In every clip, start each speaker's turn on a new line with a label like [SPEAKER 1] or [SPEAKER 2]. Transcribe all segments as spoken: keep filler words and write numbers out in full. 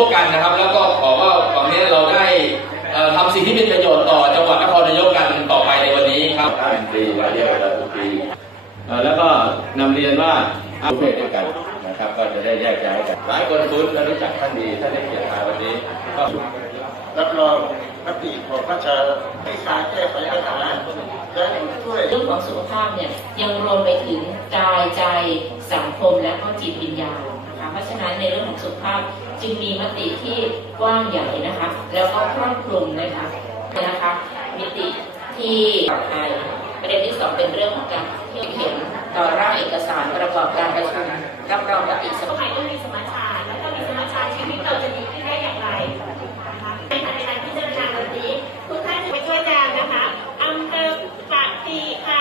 [SPEAKER 1] วมกันนะครับแล้วก็ขอว่าตอนนี้เราได้ทำสิ่งที่เป็นประโยชน์ต่อจังหวัดนครนายกกันต่อไปในวันนี้ครับ
[SPEAKER 2] เป็นปีวันเดียวกันทุกปีแล้วก็นำเรียนว่าเอาเพศด้วยกันนะครับก็จะได้แยกย้ายกันหลายคนคุ้นและรู้จักท่านดีท่านได้เกียรติมาวันนี้ก็
[SPEAKER 3] รับรองมติของพระชาให้การแก้ไขปัญหาและช่วย
[SPEAKER 4] เรื่องของสุขภาพเนี่ยยังรวมไปถึงกายใจสังคมและก็จิตวิญญาณนะคะเพราะฉะนั้นในเรื่องของสุขภาพจึงมีมติที่กว้างใหญ่นะคะแล้วก็ครอบคลุมนะคะนะคะมิติที่ปลอดภัยประเด็นที่สองเป็นเรื่องของการที่เห็นต่อร่างเอกสารประกอบการประชุมรับรองมติสภา
[SPEAKER 5] ต้องมีสมัชชาแล้วก็มีสมัชชาชีวิตเราจะดีขึ้นได้อย่างไรนะคะในฐานะการพิจารณาวันนี้ทุกท่านจะไปช่วยแจมนะคะอำเภอปากปีค่ะ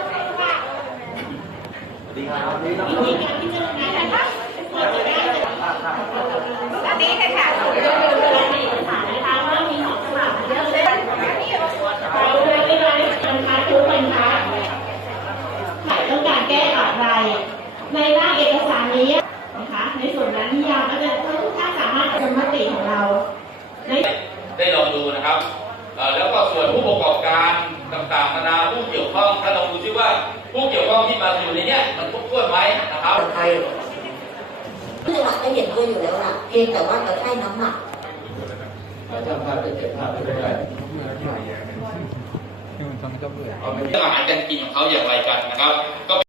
[SPEAKER 5] วิธีการพิจารณานะคะควรจะได้อันนี้ค่ะค่ะส่งเรื่องเวลาในเอกสารนะคะว่ามีสองฉบับเรื่องเล่นเราเลยไม่ได้ปัญหาทุกปัญหาต้องการแก้อะไรในร่างเอกสารนี้นะคะในส่วนนั้นนิยามก็จะทุกท่านสามารถเป็นมติของเรา
[SPEAKER 1] ได้ลองดูนะครับแล้วก็ส่วนผู้ประกอบการต่างๆนานาผู้เกี่ยวข้องถ้าลองดูซิว่าผู้เกี่ยวข้องที่มาอยู่ในนี้มันครบถ้วนไหมนะครับ
[SPEAKER 6] ผู้จังหวัดก็เห็นด้วยอยู่แล้วล่ะเพียงแต่ว่าจะให้น้ำหนัก
[SPEAKER 2] ช่างภาพจะเก็บภาพไปด้วย
[SPEAKER 1] เอาไปเรื่องอาหารการกินของเขาอย่างไรกันนะครับ